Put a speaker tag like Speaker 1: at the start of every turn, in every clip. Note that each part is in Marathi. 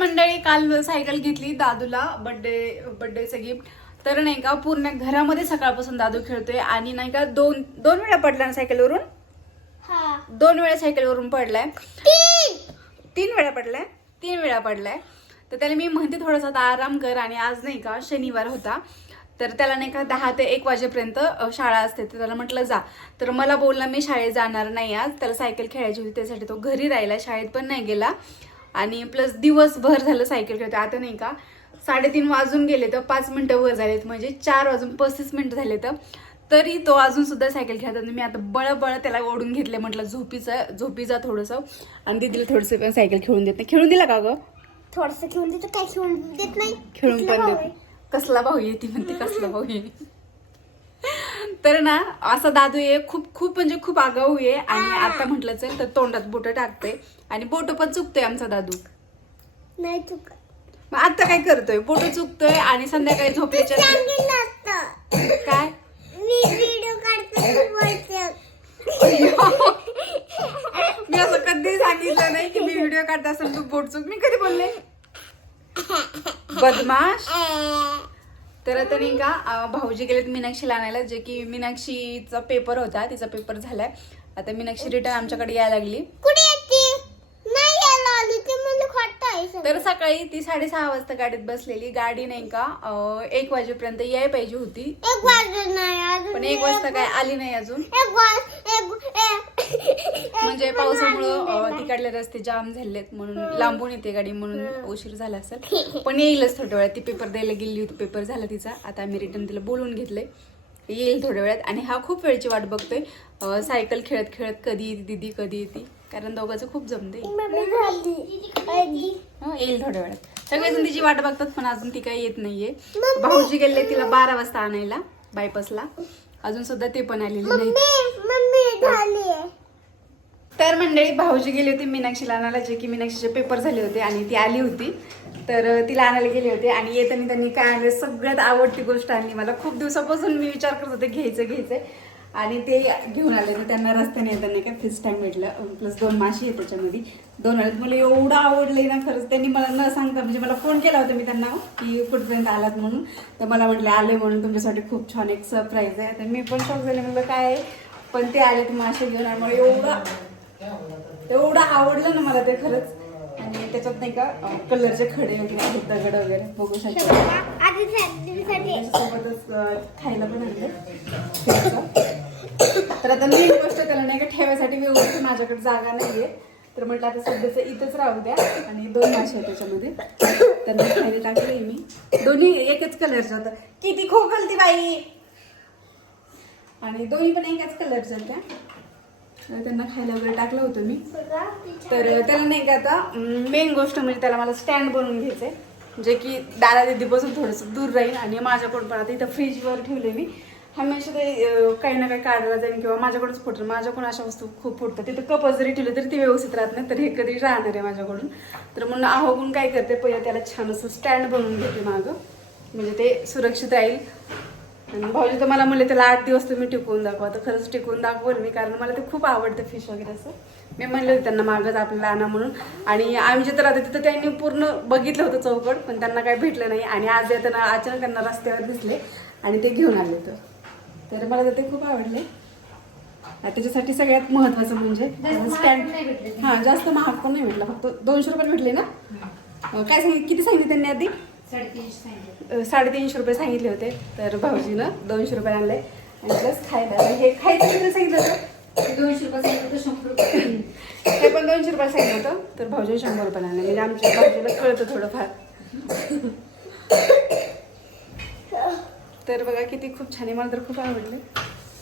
Speaker 1: मंडळी काल सायकल घेतली दादूला बर्थडे बर्थडेचं गिफ्ट तर नाही का पूर्ण घरामध्ये सकाळपासून दादू खेळतोय आणि नाही का दोन दोन वेळा पडला ना सायकलवरून
Speaker 2: हा.
Speaker 1: दोन वेळा सायकलवरून पडलाय. तीन. वेळा पडलाय? तीन वेळा पडलाय. तर त्याला मी म्हणते थोडासा आता आराम कर आणि आज नाही का शनिवार होता. तर त्याला नाही का दहा ते एक वाजेपर्यंत शाळा असते. तर त्याला म्हटलं जा. तर मला बोलला मी शाळेत जाणार नाही आज. त्याला सायकल खेळायची होती त्यासाठी तो घरी राहिला. शाळेत पण नाही गेला. आणि प्लस दिवसभर झालं सायकल खेळतो आता नाही का साडेतीन वाजून गेले तर पाच मिनिटं वर झालेत. म्हणजे चार वाजून पस्तीस मिनिटं झाले तर. तरी तो अजून सुद्धा सायकल खेळतात मी आता बळ बळ त्याला ओढून घेतले म्हटलं झोपीचं झोपीचा थोडंसं. आणि दिदीला थोडंसं पण सायकल खेळून देत नाही. खेळून दिला का गं?
Speaker 2: थोडस खेळून देतो. काय खेळून देत नाही.
Speaker 1: खेळून पण देत? कसला भाऊ येते म्हणते कसला भाऊ ये तर ना असा दादू आहे खूप खूप म्हणजे खूप आगाऊ आहे आणि आता म्हटलं चल तर तोंडात बोट टाकते. आणि बोट पण चुकतोय आमचा दादू.
Speaker 2: नाही तू का-
Speaker 1: मग आता काय करतोय? बोट चुकतोय आणि संध्याकाळी झोपल्याच्या
Speaker 2: असतं
Speaker 1: काय?
Speaker 2: मी
Speaker 1: असं कधी सांगितलं नाही की मी व्हिडिओ काढत असेल तू बोट चुक. मी कधी बोलले? बदमाश? तर आता नाही का भाऊजी गेलेत मीनाक्षीला आणायला जे की मीनाक्षीचा पेपर होता तिचा पेपर झालाय. आता मीनाक्षी रिटर्न आमच्याकडे यायला लागली
Speaker 2: कुठे येते नाही यायला आली ते मला खोटं आहे सगळं.
Speaker 1: तर सकाळी ती साडेसहा वाजता गाडीत बसलेली. गाडी नाही का अं, एक वाजेपर्यंत याय पाहिजे होती.
Speaker 2: एक नाही अजून
Speaker 1: पण एक वाजता काय आली नाही अजून.
Speaker 2: एक वाज एक एक-
Speaker 1: म्हणजे पावसामुळं अं. तिकडले रस्ते जाम झालेत म्हणून लांबून येते गाडी म्हणून उशीर झाला असेल. पण येईलच थोड्या वेळात. ती पेपर द्यायला गेली होती. पेपर झाला तिचा. आता आम्ही रिटर्न तिला बोलून घेतले येईल थोड्या वेळात. आणि हा खूप वेळची वाट बघतोय. अं, सायकल खेळत खेळत कधी येते दिदी? कधी येते? कारण दोघांचं खूप जमते. हं, येईल थोड्या वेळात. सगळेजण तिची वाट बघतात पण अजून ती काही येत नाहीये. भाऊजी गेले तिला बारा वाजता आणायला बायपासला. अजून सुद्धा ते पण आलेले नाही
Speaker 2: मम्मी मम्मी झाली.
Speaker 1: तर मंडळी भाऊजी गेली होती मीनाक्षीला आणायला जे की मीनाक्षीचे पेपर झाले होते आणि ती आली होती. तर तिला आणायला गेले होते आणि येताना त्यांनी काय आणलं सगळ्यात आवडती गोष्ट आणली. मला खूप दिवसापासून मी विचार करत होते घ्यायचं घ्यायचं आणि ते घेऊन आले. तर त्यांना रस्त्याने येताना काय फिस टाइम भेटलं. प्लस दोन माशी आहे त्याच्यामध्ये. दोन वेळेत मला एवढं आवडलंय ना खरंच. त्यांनी मला न सांगता म्हणजे मला फोन केला होता मी त्यांना की कुठपर्यंत आलात म्हणून. तर मला म्हटले आले म्हणून तुमच्यासाठी खूप छान एक सरप्राईज आहे. तर मी पण शॉक झाले. म्हणलं काय पण ते आले ते मासे घेऊन आणि मला एवढं एवढं आवडलं ना मला ते खरंच. आणि त्याच्यात नाही का कलरचे खडे वगैरे दगड वगैरे बघू शकतो. अं, खायला पण आणलं. तर आता मेन गोष्ट त्याला नाही का? ठेवायसाठी व्यवस्थित माझ्याकडे जागा नाहीये. तर म्हटलं आता सध्याचं इथंच राहू द्या. आणि दोन मासे आहेत त्याच्यामध्ये. त्यांना खायला टाकले मी. दोन्ही एकच कलरचे होतं. किती खोकल ती बाई. आणि दोन्ही पण एकाच कलरच्या होत्या. त्यांना खायला वगैरे टाकलं होतं मी. तर त्याला नाही का आता मेन गोष्ट म्हणजे त्याला मला स्टँड बनवून घ्यायचंय. जे की दादा दिदीपासून थोडंसं दूर राहील. आणि माझ्याकडून पण आता इथं फ्रीजवर ठेवले मी. हमेशा ते अं, काही ना काही काढला जाईल किंवा माझ्याकडूनच फुटलं. माझ्याकडून अशा वस्तू खूप फुटतात. तिथं कप जरी ठेवले तरी ते व्यवस्थित राहत नाही तर हे कधी राहणार आहे माझ्याकडून. तर म्हणून आहोगून काय करते पहिले त्याला छान असं स्टँड बनवून घेते मागं. म्हणजे ते सुरक्षित राहील. आणि भाऊजी तर मला म्हणले त्याला आठ दिवस तुम्ही टिकवून दाखवा. तर खरंच टिकवून दाखवल मी कारण मला ते खूप आवडतं फिश वगैरे असं. मी म्हणले होते त्यांना मागच आपल्याला आणा म्हणून. आणि आम्ही जिथं राहतो तिथं त्यांनी पूर्ण बघितलं होतं चौकट पण त्यांना काही भेटलं नाही. आणि आज येताना अचानक त्यांना रस्त्यावर दिसले आणि ते घेऊन आले तर तर मला तर ते खूप आवडले. आणि त्याच्यासाठी सगळ्यात महत्वाचं म्हणजे स्टँड हां जास्त महाग पण नाही भेटला. फक्त दोनशे रुपये भेटले ना? काय सांगितलं किती सांगितले त्यांनी आधी? साडेतीनशे रुपये सांगितले होते. तर भाऊजीनं दोनशे रुपये आणले. आणि प्लस खायला. हे खायचं किती सांगितलं होतं?
Speaker 3: दोनशे रुपये सांगितलं तर शंभर रुपये.
Speaker 1: हे पण दोनशे रुपये सांगितलं होतं. तर भाऊजीने शंभर रुपये आणले. म्हणजे आमच्या भाऊजीला कळतं थोडंफार. तर बघा किती खूप छान आहे. मला तर खूप आवडले.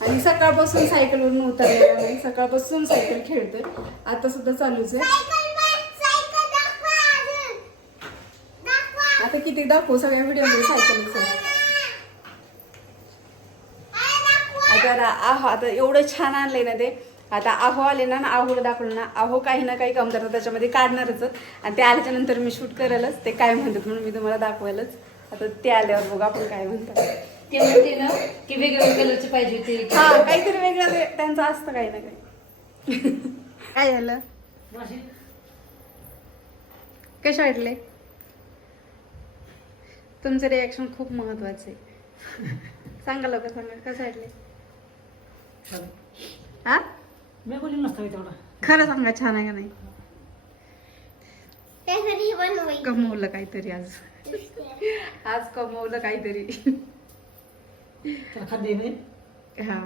Speaker 1: आणि सकाळपासून सायकलवरून उतरलेला नाही सकाळपासून सायकल खेळतोय. आता सुद्धा चालूच आहे. आता किती दाखवू? सगळ्या व्हिडिओमध्ये सायकल आता आहो आता एवढं छान आणलंय ना ते. आता आहो आले ना ना आहोला दाखवलं ना. आहो काही ना काही कमतरता त्याच्यामध्ये काढणारच. आणि ते आल्याच्यानंतर मी शूट करेलच ते काय म्हणतात म्हणून मी तुम्हाला दाखवायलाच. आता ते आल्यावर बघा आपण काय म्हणतात.
Speaker 3: ते म्हणते ना की वेगवेगळ्या कलरचे पाहिजे होते.
Speaker 1: हा काहीतरी वेगळं त्यांचं असतं काही ना काही. काय झालं? कसे वाटले? तुमचं रिॲक्शन खूप महत्वाचं आहे. सांगा लोक सांगा कसं वाटले?
Speaker 4: चालेल.
Speaker 1: हा?
Speaker 4: मी बोलली नसतं मी तेवढा.
Speaker 1: खरं सांगा छान आहे का नाही?
Speaker 2: बनवायची.
Speaker 1: कमवलं काहीतरी आज. आज कमवलं काहीतरी.
Speaker 4: खाद्य
Speaker 1: हा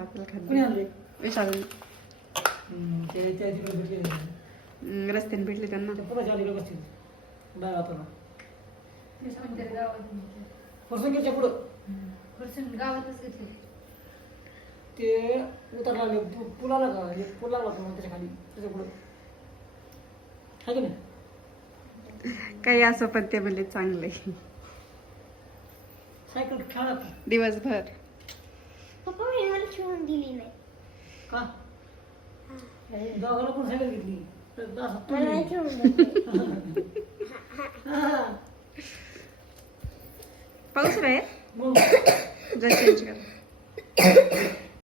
Speaker 1: विशाल रस्त्याने भेटले त्यांना.
Speaker 3: गावातच घेतले
Speaker 4: ते उतर लागले पु- पुलाला का? एक पूल लागला होता ना त्याच्याखाली त्याच्या पुढं. आहे की नाही?
Speaker 1: काही असं पण ते म्हणले चांगले.
Speaker 4: सायकल?
Speaker 1: दिवसभर.
Speaker 2: पप्पा मी मला ठेवून दिली नाही.
Speaker 4: का? दोघाला पण सायकल घेतली? तर असं
Speaker 2: मला नाही.
Speaker 4: तुम्ही-
Speaker 2: ठेवून दिली.
Speaker 4: हा.
Speaker 1: पाऊस राहील?
Speaker 4: मग?
Speaker 1: जर चेंज कर.